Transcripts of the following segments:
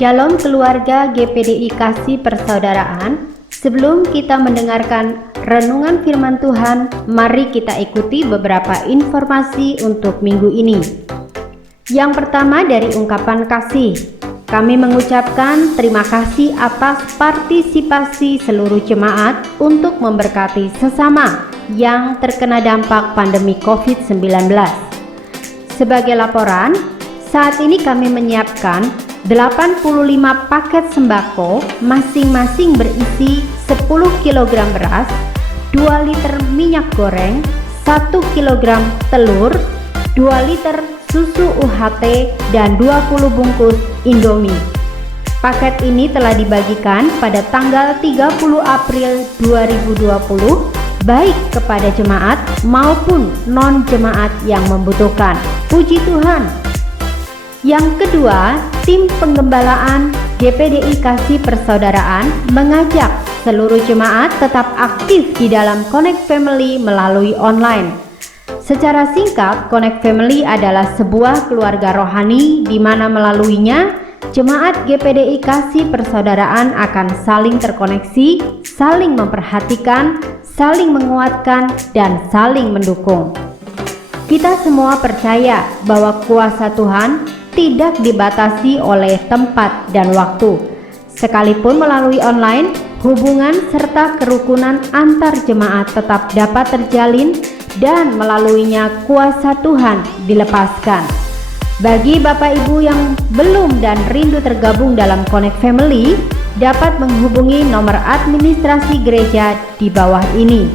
Shalom keluarga GPDI Kasih Persaudaraan. Sebelum kita mendengarkan renungan firman Tuhan, mari kita ikuti beberapa informasi untuk minggu ini. Yang pertama dari ungkapan kasih. Kami mengucapkan terima kasih atas partisipasi seluruh jemaat untuk memberkati sesama yang terkena dampak pandemi COVID-19. Sebagai laporan, saat ini kami menyiapkan 85 paket sembako masing-masing berisi 10 kg beras, 2 liter minyak goreng, 1 kg telur, 2 liter susu UHT, dan 20 bungkus Indomie. Paket ini telah dibagikan pada tanggal 30 April 2020 baik kepada jemaat maupun non-jemaat yang membutuhkan. Puji Tuhan. Yang kedua, tim penggembalaan GPDI Kasih Persaudaraan mengajak seluruh jemaat tetap aktif di dalam Connect Family melalui online. Secara singkat, Connect Family adalah sebuah keluarga rohani di mana melaluinya jemaat GPDI Kasih Persaudaraan akan saling terkoneksi, saling memperhatikan, saling menguatkan, dan saling mendukung. Kita semua percaya bahwa kuasa Tuhan tidak dibatasi oleh tempat dan waktu. Sekalipun melalui online, hubungan serta kerukunan antar jemaat tetap dapat terjalin dan melaluinya kuasa Tuhan dilepaskan. Bagi Bapak Ibu yang belum dan rindu tergabung dalam Connect Family, dapat menghubungi nomor administrasi gereja di bawah ini.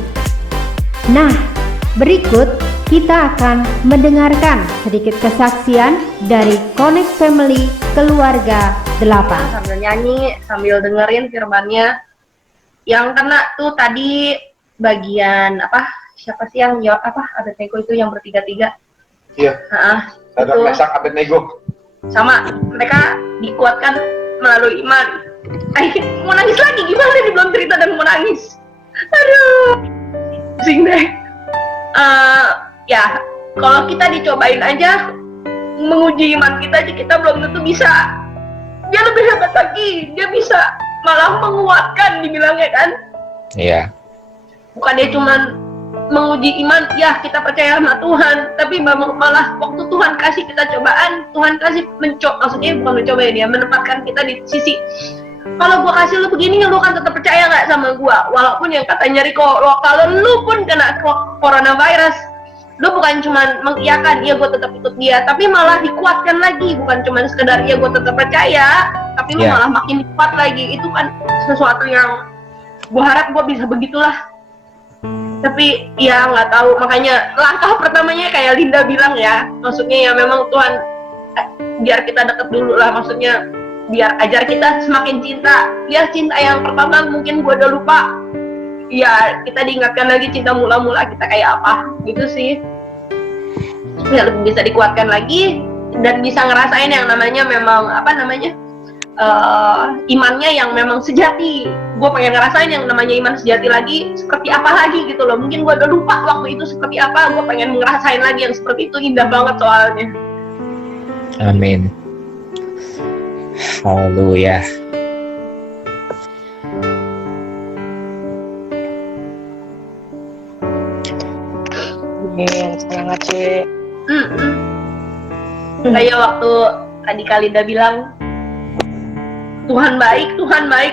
Nah, berikut kita akan mendengarkan sedikit kesaksian dari Connect Family Keluarga 8. Sambil nyanyi, sambil dengerin firman-Nya. Yang kena tuh tadi bagian siapa sih yang jawab Abednego itu yang bertiga-tiga? Iya. Ada Mesak Abednego. Sama, mereka dikuatkan melalui iman. Mau nangis lagi gimana nih, belum cerita dan mau nangis. Aduh. Pusing deh. Ya, kalau kita dicobain aja, menguji iman kita aja, kita belum tentu bisa. Dia lebih hebat lagi, dia bisa malah menguatkan, dibilangnya kan? Iya. Bukan dia cuman menguji iman, ya kita percaya sama Tuhan, tapi malah waktu Tuhan kasih kita cobaan, Tuhan kasih maksudnya bukan mencoba dia, menempatkan kita di sisi, kalau gua kasih lu begini, lu kan tetap percaya nggak sama gua? Walaupun yang katanya kalau lu pun kena coronavirus, lu bukan cuma mengiyakan, iya gue tetap ikut dia, tapi malah dikuatkan lagi, bukan cuma sekedar iya gue tetap percaya, tapi lu malah makin kuat lagi. Itu kan sesuatu yang gue harap gue bisa begitulah. Tapi ya nggak tahu, makanya langkah pertamanya kayak Linda bilang ya, maksudnya ya memang Tuhan biar kita deket dulu lah, maksudnya biar ajar kita semakin cinta. Biar cinta yang pertama mungkin gue udah lupa, ya kita diingatkan lagi cinta mula-mula kita kayak apa gitu sih, ya lebih bisa dikuatkan lagi dan bisa ngerasain yang namanya memang imannya yang memang sejati. Gue pengen ngerasain yang namanya iman sejati lagi, seperti apa lagi gitu loh. Mungkin gue udah lupa waktu itu seperti apa, gue pengen ngerasain lagi yang seperti itu. Indah banget soalnya. Amin. Haleluya. Sangat sih. Kayak waktu tadi Kalinda bilang Tuhan baik,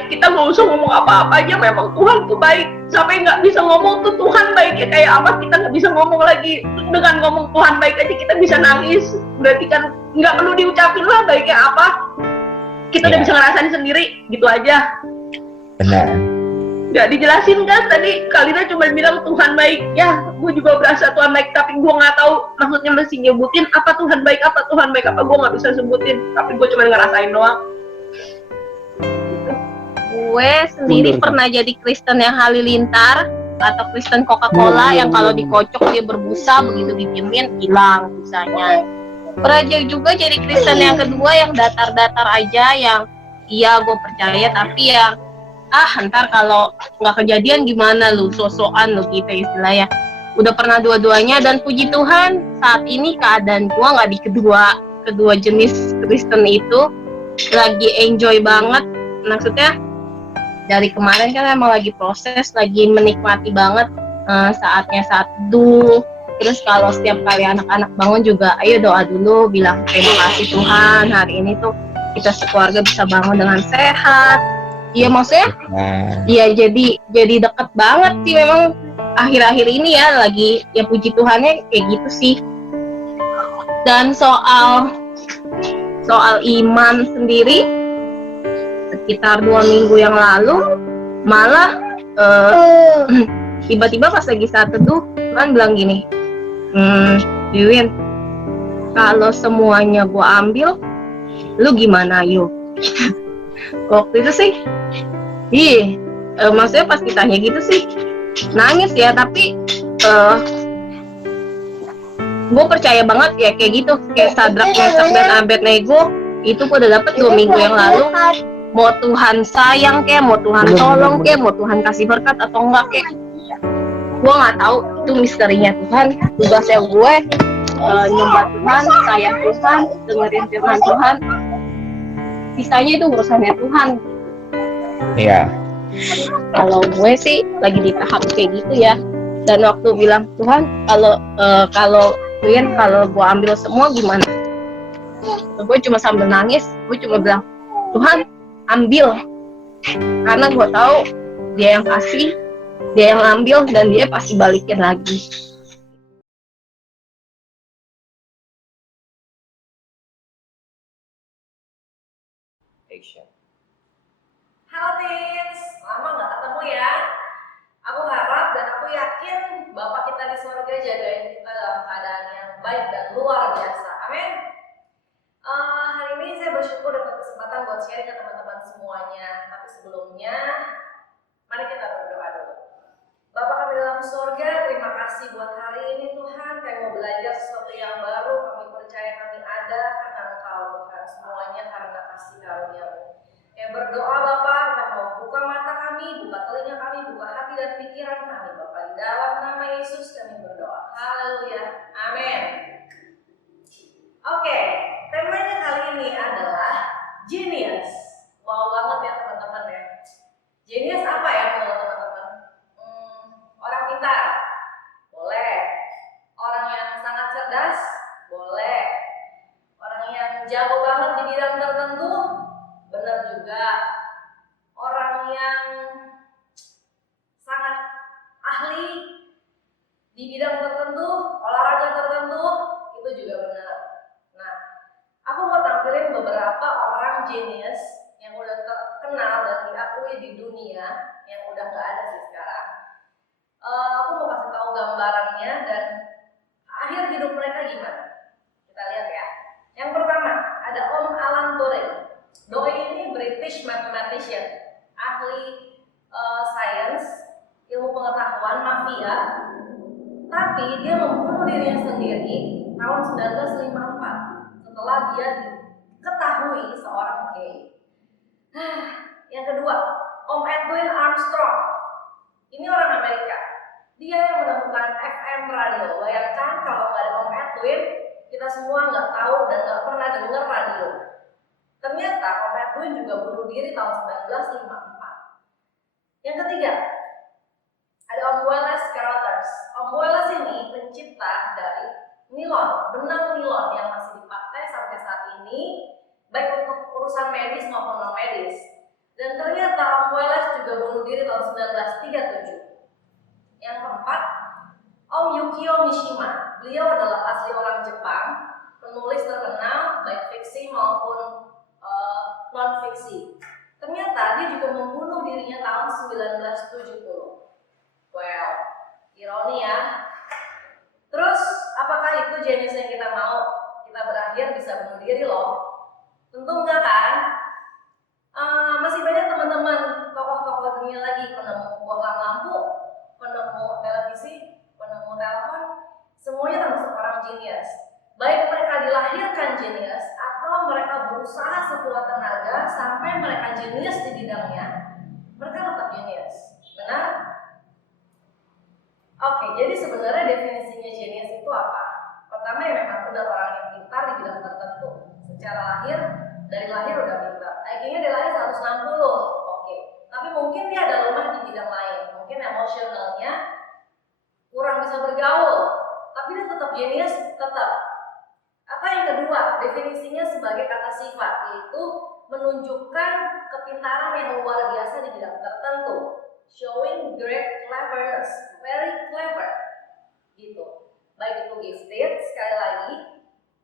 kita nggak usah ngomong apa-apa aja, memang Tuhan tuh baik. Sampai nggak bisa ngomong tuh Tuhan baiknya kayak apa, kita nggak bisa ngomong lagi. Dengan ngomong Tuhan baik aja kita bisa nangis. Berarti kan nggak perlu diucapin lah baiknya apa, kita udah bisa ngerasain sendiri, gitu aja. Benar. Gak dijelasin kan tadi, Kalina cuma bilang Tuhan baik. Ya, gue juga berasa Tuhan baik, tapi gue nggak tahu maksudnya mesti nyebutin apa Tuhan baik, apa gue nggak bisa sebutin, tapi gue cuma ngerasain doang. Gue sendiri pernah jadi Kristen yang halilintar atau Kristen Coca-Cola yang kalau dikocok dia berbusa, begitu didiemin hilang busanya. Pernah juga jadi Kristen yang kedua yang datar-datar aja, yang iya gue percaya tapi yang ntar kalau nggak kejadian gimana lu, so-soan lu gitu istilahnya. Udah pernah dua-duanya dan puji Tuhan saat ini keadaan gua nggak di kedua jenis Kristen itu. lagi enjoy banget. Maksudnya dari kemarin kan emang lagi proses, lagi menikmati banget saatnya saat teduh. Terus kalau setiap kali anak-anak bangun juga, ayo doa dulu, bilang terima kasih Tuhan, hari ini tuh kita sekeluarga bisa bangun dengan sehat. Iya maksudnya, iya jadi deket banget sih memang akhir-akhir ini ya, lagi ya puji Tuhannya kayak gitu sih. Dan soal iman sendiri, sekitar 2 minggu yang lalu malah tiba-tiba pas lagi saat teduh Tuhan bilang gini, Wiwin, kalau semuanya gua ambil, lu gimana yuk? Waktu itu sih, maksudnya pas ditanya gitu sih nangis ya, tapi gue percaya banget ya kayak gitu, kayak Sadrak, Mesak dan Abednego itu gue udah dapet 2 minggu yang lalu. Mau Tuhan sayang kek, mau Tuhan tolong kek, mau Tuhan kasih berkat atau enggak kek, gue nggak tahu, itu misterinya Tuhan. Tugasnya gue nyembah Tuhan, sayang Tuhan, dengerin firman Tuhan, sisanya itu urusannya Tuhan. Iya. Kalau gue sih lagi di tahap kayak gitu ya. Dan waktu bilang Tuhan, kalau gue ambil semua gimana? Gue cuma sambil nangis, gue cuma bilang, Tuhan ambil, karena gue tahu Dia yang kasih, Dia yang ambil, dan Dia pasti balikin lagi. Action. Halo Teens, lama nggak ketemu ya? Aku harap dan aku yakin Bapak kita di surga jagain kita dalam keadaan yang baik dan luar biasa. Amin. Hari ini saya bersyukur dapat kesempatan buat sharing ke teman-teman semuanya. Tapi sebelumnya, mari kita berdoa dulu. Bapak kami dalam surga, terima kasih buat hari ini Tuhan. Kami mau belajar sesuatu yang baru. Kami percaya kami ada karena Engkau Tuhan, semuanya karena kasih karunia-Mu. Yang berdoa Bapak, kami mau buka mata kami, buka telinga kami, buka hati dan pikiran kami Bapak. Di dalam nama Yesus kami berdoa. Haleluya. Amin. Oke, temanya kali ini adalah genius. Wow banget ya teman-teman ya. Genius apa ya menurut teman-teman? Orang pintar? Boleh. Orang yang sangat cerdas? Boleh. Orang yang jago banget di bidang tertentu? Benar juga. Orang yang sangat ahli di bidang tertentu, olahraga tertentu, itu juga benar. Nah, aku mau tampilin beberapa orang genius yang udah terkenal dan diakui di dunia, yang udah nggak ada sih sekarang. Aku mau kasih tahu gambarannya dan akhir hidup mereka gimana. Kita lihat ya. Yang pertama, ada Om Alan Turing. Doi ini British mathematician, ahli sains, ilmu pengetahuan, mafia. Tapi dia membunuh dirinya sendiri tahun 1954 setelah dia diketahui seorang gay. Yang kedua, Om Edwin Armstrong. Ini orang Amerika. Dia yang menemukan FM radio. Bayangkan kalau nggak ada Om Edwin, kita semua nggak tahu dan nggak pernah dengar radio. Ternyata Om Edwin juga bunuh diri tahun 1954. Yang ketiga, ada Om Wallace Carothers. Om Wallace ini pencipta dari nilon, benang nilon yang masih dipakai sampai saat ini, baik untuk urusan medis maupun non medis. Dan ternyata Om Wallace juga bunuh diri tahun 1937. Yang keempat, Om Yukio Mishima. Beliau adalah asli orang Jepang, penulis terkenal baik fiksi maupun non-fiksi. Ternyata dia juga membunuh dirinya tahun 1970. Well, ironi ya. Terus, apakah itu jenis yang kita mau kita berakhir bisa bunuh diri loh? Tentu enggak kan? Masih banyak teman-teman tokoh-tokoh dunia lagi, penemu bohlam lampu, penemu televisi, penemu telepon, semuanya termasuk orang genius. Baik mereka dilahirkan genius atau mereka berusaha sekuat tenaga sampai mereka genius di bidangnya, mereka tetap genius. Benar? Oke, jadi sebenarnya definisinya genius itu apa? Pertama ya memang benar orang yang pintar di bidang tertentu. Secara lahir, dari lahir udah IQ-nya nilainya 160, oke. Tapi mungkin dia ada lemah di bidang lain, mungkin emosionalnya kurang bisa bergaul, tapi dia tetap jenius, tetap. Atau yang kedua, definisinya sebagai kata sifat, yaitu menunjukkan kepintaran yang luar biasa di bidang tertentu, showing great cleverness, very clever, gitu. Baik itu gifted, sekali lagi,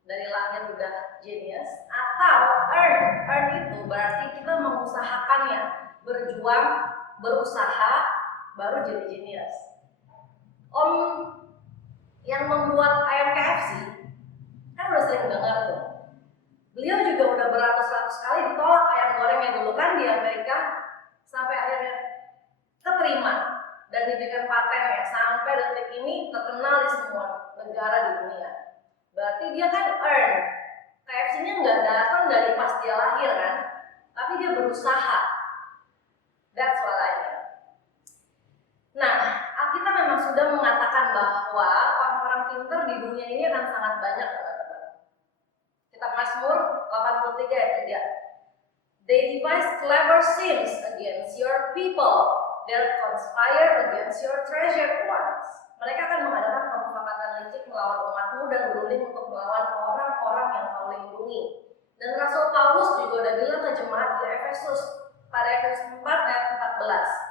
dari lahir udah genius, atau earn itu berarti kita mengusahakannya, berjuang, berusaha, baru jadi genius. Om yang membuat ayam KFC kan udah sering dengar tuh. Beliau juga udah beratus-ratus kali ditolak ayam gorengnya dulu kan di Amerika, sampai akhirnya keterima dan diberikan patennya, sampai detik ini terkenal di semua negara di dunia. Berarti dia kan earn. KFC-nya nggak datang dari pas dia lahir kan, tapi dia berusaha. That's what I mean. Nah, Alkitab memang sudah mengatakan bahwa orang-orang pintar di dunia ini akan sangat banyak, teman-teman. Kitab Mazmur 83 ayat 3. They devise clever schemes against your people. They conspire against your treasured ones. Mereka akan mengadakan pemufakatan licik melawan umatmu dan berunding untuk melawan orang-orang yang kau lindungi. Dan Rasul Paulus juga udah bilang ke jemaat di Efesus pada Efesus 4 ayat 14.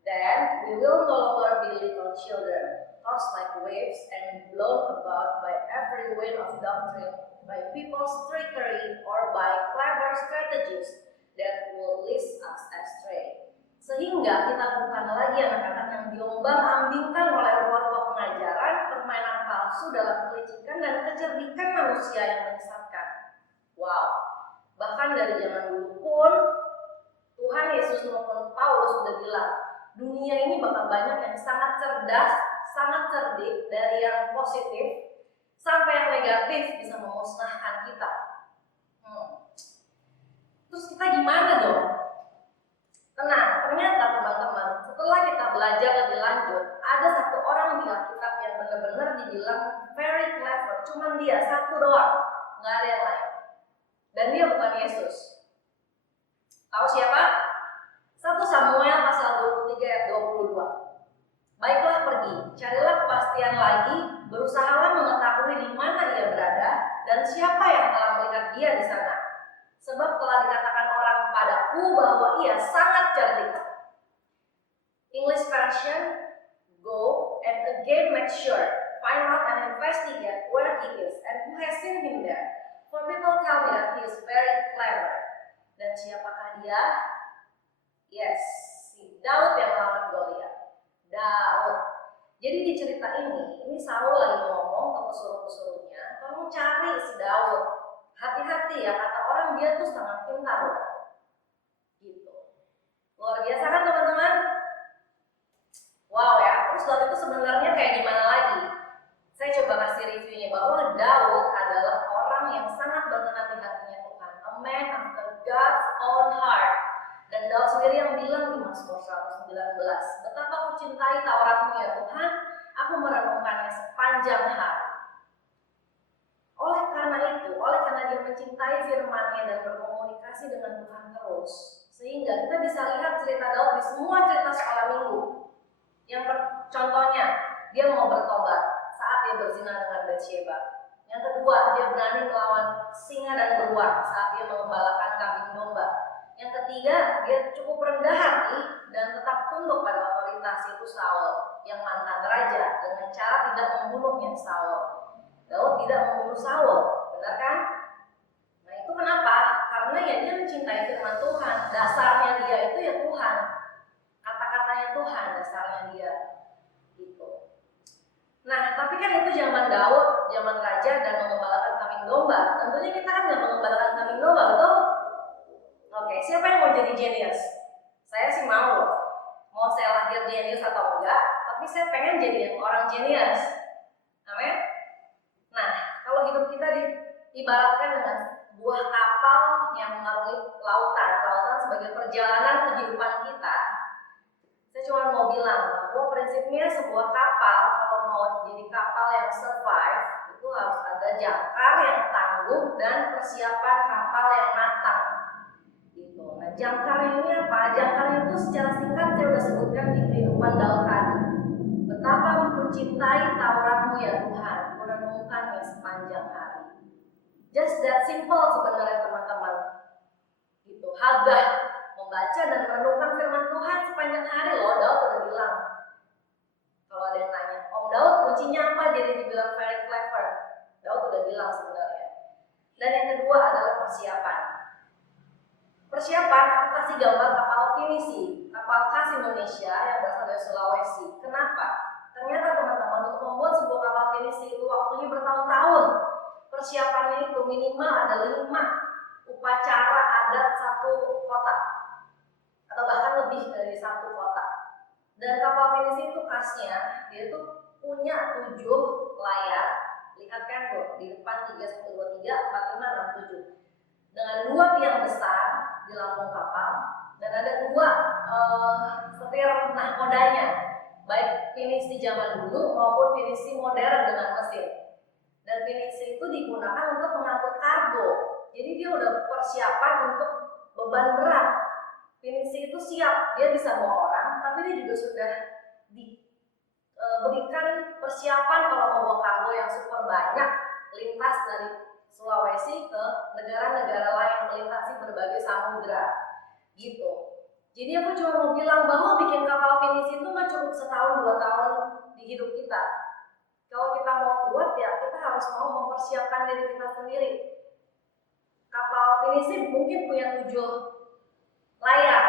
Then we will no longer be little children, tossed like waves and blown about by every wind of doctrine, by people's trickery or by clever strategies that will lead us astray. Sehingga kita bukan lagi anak-anak yang diombang-ambingkan oleh rupa-rupa pengajaran, permainan palsu dalam kelicikan dan kecerdikan manusia yang menyesatkan. Wow, bahkan dari zaman dulu pun Tuhan Yesus maupun Paulus sudah bilang, dunia ini bakal banyak yang sangat cerdas, sangat cerdik, dari yang positif sampai yang negatif bisa memusnahkan kita. Terus kita gimana dong? Tenang, ternyata teman-teman, setelah kita belajar lebih lanjut, ada satu orang di Alkitab yang benar-benar dibilang very clever, cuman dia satu doang, nggak ada yang lain. Dan dia bukan Yesus. Tahu siapa? 1 Samuel pasal 23 ayat 22. Baiklah pergi, carilah kepastian lagi, berusahalah mengetahui di mana ia berada dan siapa yang telah melihat dia di sana. Sebab telah dikatakan orang kepadaku bahwa ia sangat cerdik. English version, go and again make sure, find out and investigate where he is and who has seen him there. For people tell me that he is very clever. Dan siapakah dia? Yes, si Daud yang lawan Goliat. Daud. Jadi di cerita ini Saul lagi ngomong ke pesuruh-pesuruhnya, tolong cari si Daud. Hati-hati ya, kata orang dia tuh sangat pintar loh. Gitu. Luar biasa kan teman-teman? Wow ya, terus Daud itu sebenarnya kayak gimana lagi? Saya coba kasih reviewnya bahwa Daud adalah orang yang sangat berkenan di hatinya Tuhan. A man after God's own heart. Dan Daud sendiri yang bilang di Mazmur 119, betapa aku cintai Tauratmu ya Tuhan, aku merenungkannya sepanjang hari. Oleh karena dia mencintai firman-Nya dan berkomunikasi dengan Tuhan terus, sehingga kita bisa lihat cerita Daud di semua cerita sekolah minggu. Contohnya, dia mau bertobat saat dia berzina dengan Bathsheba. Yang kedua, dia berani melawan singa dan beruang saat dia mengembalakan kambing domba. Yang ketiga, dia cukup rendah hati dan tetap tunduk pada otoritas, yaitu Saul yang mantan raja, dengan cara tidak membunuhnya Saul. Daud tidak membunuh Saul, benar kan? Nah itu kenapa? Karena ya dia mencintai firman Tuhan. Dasarnya dia itu ya Tuhan, kata-katanya Tuhan, dasarnya dia gitu. Nah tapi kan itu zaman Daud, zaman raja dan mengembalakan kambing domba. Tentunya kita kan nggak mengembalakan kambing domba, betul? Oke, siapa yang mau jadi jenius? Saya sih mau saya lahir jenius atau enggak, tapi saya pengen jadi orang jenius. Amin. Nah, kalau hidup kita diibaratkan dengan buah kapal yang mengarungi lautan sebagai perjalanan kehidupan kita, saya cuma mau bilang bahwa prinsipnya sebuah kapal kalau mau jadi kapal yang survive itu harus ada jangkar yang tangguh dan persiapan kapal yang matang. Gitu. Jangkarnya ini apa? Jangkarnya itu secara singkat saya sudah sebutkan di kehidupan Daud tadi. Betapa mencintai Tauratmu ya Tuhan, merenungkannya sepanjang hari. Just that simple sebenarnya teman-teman. Gitu. Hagah membaca dan merenungkan firman Tuhan sepanjang hari loh. Daud udah bilang. Kalau ada yang nanya, Om Daud kuncinya apa jadi dibilang very clever? Daud udah bilang sebenarnya. Dan yang kedua adalah persiapan. Persiapan, aku kasih gambar kapal pinisi, kapal khas Indonesia yang berasal dari Sulawesi. Kenapa? Ternyata teman-teman, untuk membuat sebuah kapal pinisi itu waktunya bertahun-tahun. Persiapannya itu minimal ada 5 upacara adat satu kota, atau bahkan lebih dari satu kota. Dan kapal pinisi itu khasnya, dia tuh punya 7 layar. Lihat kan tuh, di depan 3, 1, 2, 3, 4, 5, 6, 7. Dengan 2 tiang besar di lambung kapal, dan ada 2 setir nahkodanya, baik pinisi zaman dulu maupun pinisi modern dengan mesin. Dan pinisi itu digunakan untuk mengangkut kargo, jadi dia udah persiapan untuk beban berat. Pinisi itu siap, dia bisa bawa orang, tapi dia juga sudah diberikan persiapan kalau mau bawa kargo yang super banyak, lintas dari Sulawesi ke negara-negara lain, melintasi berbagai samudra gitu. Jadi aku cuma mau bilang bahwa bikin kapal pinisi itu nggak cukup setahun 2 tahun di hidup kita. Kalau kita mau kuat ya kita harus mau mempersiapkan diri kita sendiri. Kapal pinisi mungkin punya 7 layar,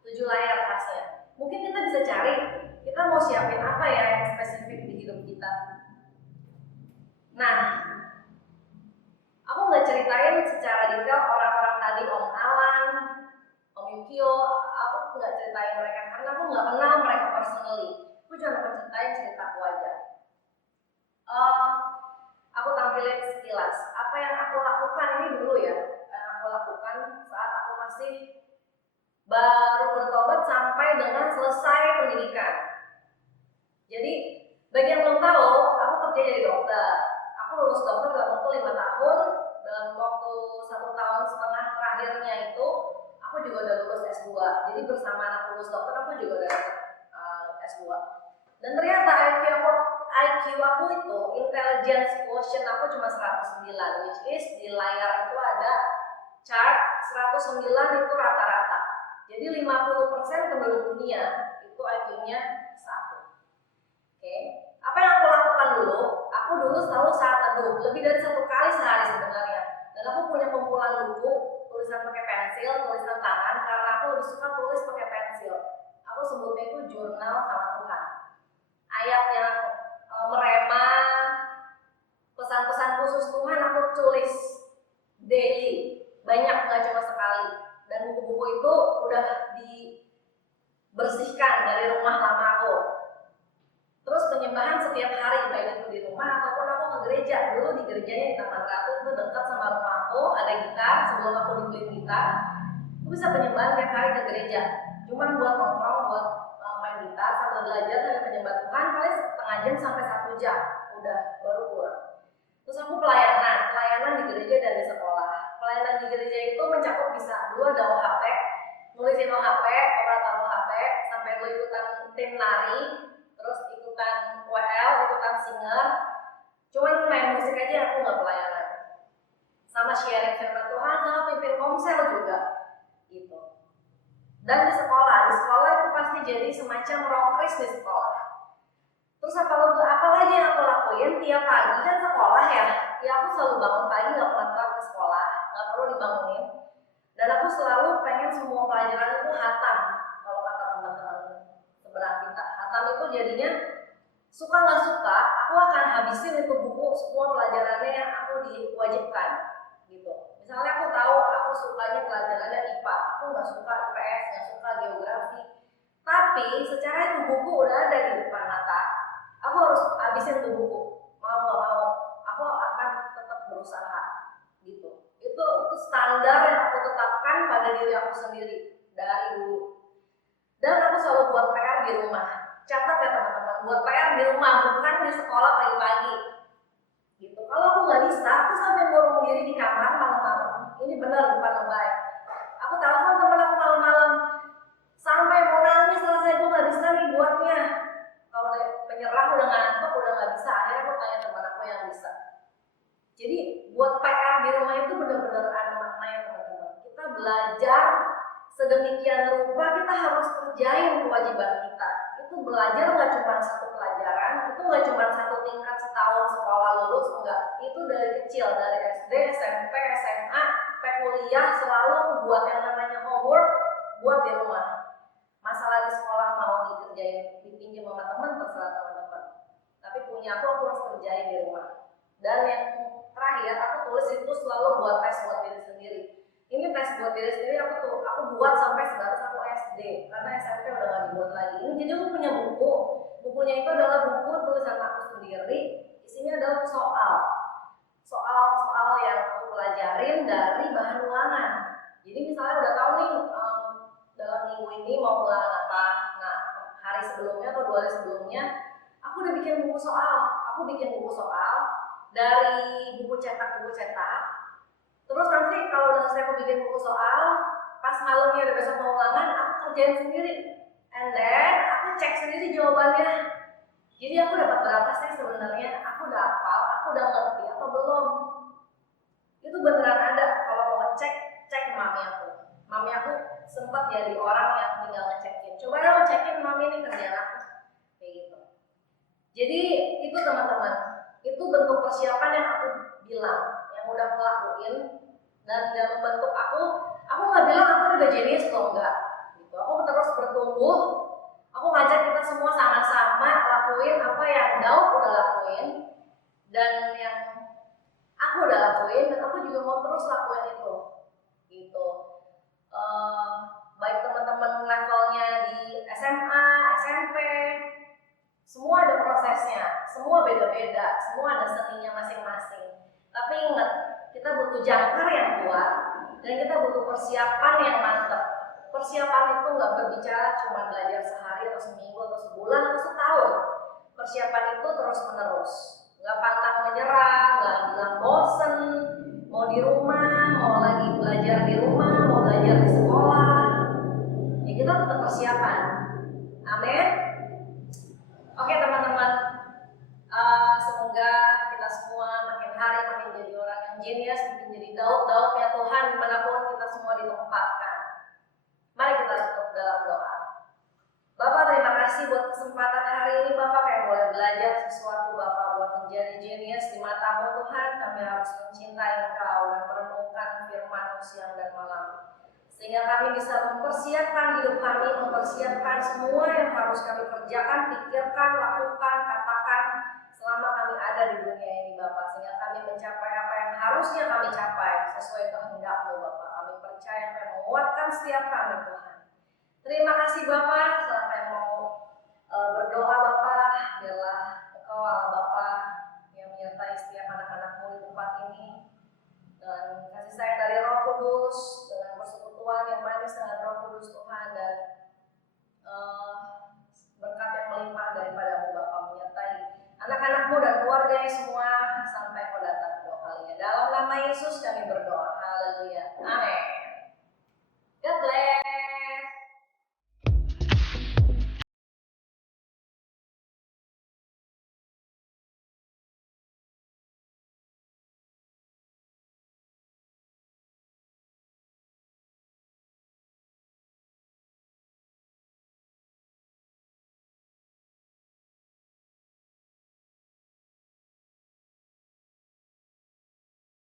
7 layar khasnya. Mungkin kita bisa cari, kita mau siapin apa ya yang spesifik di hidup kita. Nah, aku nggak ceritain secara detail orang-orang tadi, Om Alan, Om Yukio, aku nggak ceritain mereka karena aku nggak kenal mereka personally. Aku cuma menceritain ceritaku aja. Aku tampilin sekilas apa yang aku lakukan ini dulu ya. Yang aku lakukan saat aku masih baru bertobat sampai dengan selesai pendidikan. Jadi bagi yang belum tahu, aku kerja jadi dokter. Aku lulus dokter dalam waktu 5 tahun. Dalam waktu 1,5 tahun terakhirnya itu, aku juga udah lulus S2. Jadi bersama anak lulus dokter, aku juga udah dapat S2. Dan ternyata IQ aku itu, intelligence quotient aku cuma 109, which is di layar itu ada chart 109 itu rata-rata. Jadi 50% penduduk dunia itu IQ-nya 1. Oke. Apa yang aku lakukan dulu? Aku dulu selalu saat teduh, lebih dari 1 kali sehari sebenarnya. Dan aku punya kumpulan buku, tulisan pakai pensil, tulisan tangan, karena aku lebih suka tulis pakai pensil. Aku sebutnya itu jurnal sama Tuhan. Ayat yang meremah, pesan-pesan khusus Tuhan aku tulis daily, banyak nggak cuma sekali. Dan buku-buku itu udah dibersihkan dari rumah lama aku. Terus penyembahan setiap hari, baik itu di rumah ataupun aku ke gereja. Dulu di gerejanya di Taman Ratu itu dekat sama rumah aku, ada gitar. Sebelum aku dibeliin gitar, aku bisa penyembahan tiap hari ke gereja. Cuman buat nongkrong, buat main gitar sambil belajar sambil menyembah Tuhan paling setengah jam sampai 1 jam, udah baru pulang. Terus aku pelayanan di gereja dan di sekolah. Pelayanan di gereja itu mencakup bisa dulu ada OHP, nulisin OHP, operator OHP, sampai gue ikutan tim nari, terus ikutan WL, ikutan singer. Cuman main musik aja aku nggak pelayanan. Sama sharing firman Tuhan, sama pimpin komsel juga, gitu. Dan di sekolah itu pasti jadi semacam rokris di sekolah. Terus apa lagi yang aku lakuin tiap pagi kan sekolah ya aku selalu bangun pagi, nggak pernah telat ke sekolah, nggak perlu dibangunin. Dan aku selalu pengen semua pelajaran itu hatam, kalau kata teman-teman seberang kita. Hatam itu jadinya suka nggak suka, aku akan habisin itu buku semua pelajarannya yang aku diwajibkan, gitu. Misalnya aku tahu aku sukanya pelajarannya IPA, aku nggak suka IPS, nggak suka geografi. Tapi secara itu buku udah ada di depan mata, aku harus habisin itu buku, mau nggak mau, aku akan tetap berusaha, gitu. Itu standar yang aku tetapkan pada diri aku sendiri dari dulu. Dan aku selalu buat PR di rumah. Catat ya teman-teman, buat PR di rumah, bukan di sekolah pagi-pagi. Gitu. Kalau aku nggak bisa, aku sampai ngurung diri di kamar malam-malam. Ini benar bukan lebay. Aku telepon teman aku belajar sedemikian rupa, kita harus kerjain kewajiban kita. Itu belajar nggak cuma satu pelajaran, itu nggak cuma satu tingkat setahun sekolah lulus, enggak. Itu dari kecil, dari SD, SMP, SMA, sampai kuliah selalu buat yang namanya homework, buat di rumah. Masalah di sekolah mau dikerjain, dipinjam sama teman, terserah teman-teman. Tapi punya aku harus kerjain di rumah. Dan yang terakhir, aku tulis itu selalu buat tes buat diri sendiri. Ini tes buat diri sendiri aku buat sampai sebatas aku SD, karena SMP udah gak dibuat lagi. Ini jadi aku punya buku, bukunya itu adalah buku tulisan aku sendiri, isinya adalah soal-soal yang aku pelajarin dari bahan ulangan. Jadi misalnya udah tahu nih dalam minggu ini mau ulangan apa, nah hari sebelumnya atau 2 hari sebelumnya aku udah bikin buku soal. Aku bikin buku soal dari buku cetak. Terus nanti kalau udah selesai aku bikin buku soal, pas malamnya udah besok mau ulangan, aku kerjain sendiri. And then aku cek sendiri jawabannya. Jadi aku dapat berapa sih sebenarnya? Aku udah hafal, aku udah ngerti atau belum? Itu beneran ada. Kalau mau ngecek, cek mami aku. Mami aku sempat jadi orang yang tinggal ngecekin. Coba dong ngecekin mami ini kerjaan aku. Kayak gitu. Jadi itu teman-teman, itu bentuk persiapan yang aku bilang, yang udah aku lakuin dan membentuk aku nggak bilang aku udah jenius loh, enggak gitu. Aku terus bertumbuh, aku ngajak kita semua sama-sama lakuin apa yang Daud udah lakuin dan yang aku udah lakuin, dan aku juga mau terus lakuin itu gitu. Baik teman-teman levelnya di SMA, SMP, semua ada prosesnya, semua beda-beda, semua ada seninya masing-masing. Tapi ingat, kita butuh jangkar yang kuat dan kita butuh persiapan yang mantap. Persiapan itu nggak berbicara cuma belajar sehari atau seminggu atau sebulan atau setahun. Persiapan itu terus menerus, nggak pantang menyerah, nggak bilang bosen, mau di rumah, mau lagi belajar di rumah, mau belajar di sekolah. Ya kita tetap persiapan. Amin. Oke teman-teman, semoga kita semua makin hari makin jadi orang yang jenius, makin jadi Daud-Daudnya Tuhan dimanapun kita semua ditempatkan. Mari kita tutup dalam doa. Bapak, terima kasih buat kesempatan hari ini Bapak, kayak boleh belajar sesuatu Bapak buat menjadi jenius di mata-Mu Tuhan. Kami harus mencintai Engkau dan merenungkan firman-Mu siang dan malam, sehingga kami bisa mempersiapkan hidup kami, mempersiapkan semua yang harus kami kerjakan, pikirkan, lakukan, katakan selama kami ada di dunia ini Bapak, sehingga kami mencapai apa yang harusnya kami capai sesuai kehendak-Mu Bapak. Kami percaya Engkau menguatkan setiap kami Tuhan. Terima kasih Bapak. Saat saya mau berdoa Bapak, biarlah Engkau Allah Bapak yang menyertai setiap anak-anak-Mu di tempat ini, dan kasih sayang dari Roh Kudus, dengan persekutuan yang manis dengan Roh Kudus Tuhan, dan berkat yang melimpah daripada-Mu Bapa menyertai anak-anak-Mu dan keluarganya semua sampai Kau datang kedua kalinya. Dalam nama Yesus kami berdoa. Haleluya. Amin.